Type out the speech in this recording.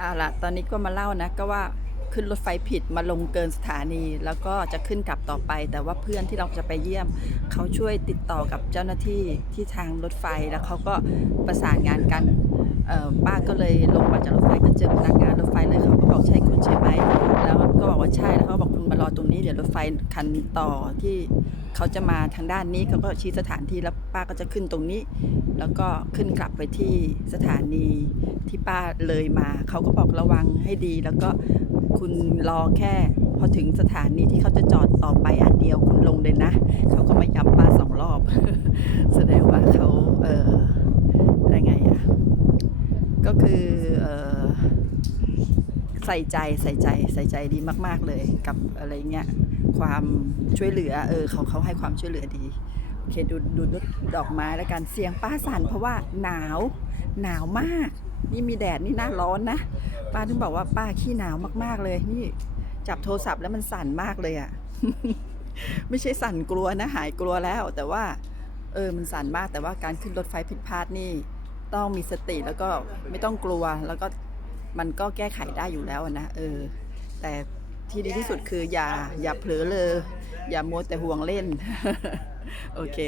เอาละตอนนี้ก็มาเล่านะก็ว่าขึ้นรถไฟผิดมาลงเกินสถานี แล้วก็จะขึ้นกลับต่อไป แต่ว่าเพื่อนที่เราจะไปเยี่ยม เขาช่วยติดต่อกับเจ้าหน้าที่ที่ทางรถไฟแล้วเขาก็ประสานงานกันป้าก็เลยลงมาจากรถไฟก็เจอพนักงานรถไฟเลยเขาก็บอกใช่คุณใช่ไหมแล้วก็บอกว่าใช่แล้วเขาบอกคุณมารอตรงนี้เดี๋ยวรถไฟคันต่อที่ เขาจะมาทางด้านนี้เขาก็ชี้สถานที่แล้วป้าก็จะขึ้นตรงนี้ แล้วก็ขึ้นกลับไปที่สถานีที่ป้าเลยมา เขาก็บอกระวังให้ดี แล้วก็คุณรอแค่ พอถึงสถานีที่เขาจะจอดต่อไปอันเดียวคุณลงเลยนะ เขาก็มาย้ำป้าสองรอบ แสดงว่าเขาเอออะไรไงอะก็คือเอ่อ ใส่ใจใส่ใจใส่ใจดีมาก ๆเลยกับอะไรเงี้ยความช่วยเหลือเออเขาเขาให้ความช่วยเหลือดีโอเคดูดูดูดอกไม้แล้วกันเสียงป้าสั่นเพราะว่าหนาวหนาวมาก นี่มีแดดนี่หน้าร้อนนะป้าถึงบอกว่าป้าขี้หนาวมากๆเลยนี่จับโทรศัพท์แล้วมันสั่นมากเลยอะ่ะไม่ใช่สั่นกลัวนะหายกลัวแล้ว แต่ว่าเออมันสั่นมากแต่ว่าการขึ้นรถไฟผิดพลาดนี่ ต้องมีสติแล้วก็ไม่ต้องกลัวแล้วก็ มันก็แก้ไขได้อยู่แล้วนะเออ แต่ที่ดีที่สุดคืออย่าอย่าเผลอเลยอย่ามัวแต่ห่วงเล่น โอเค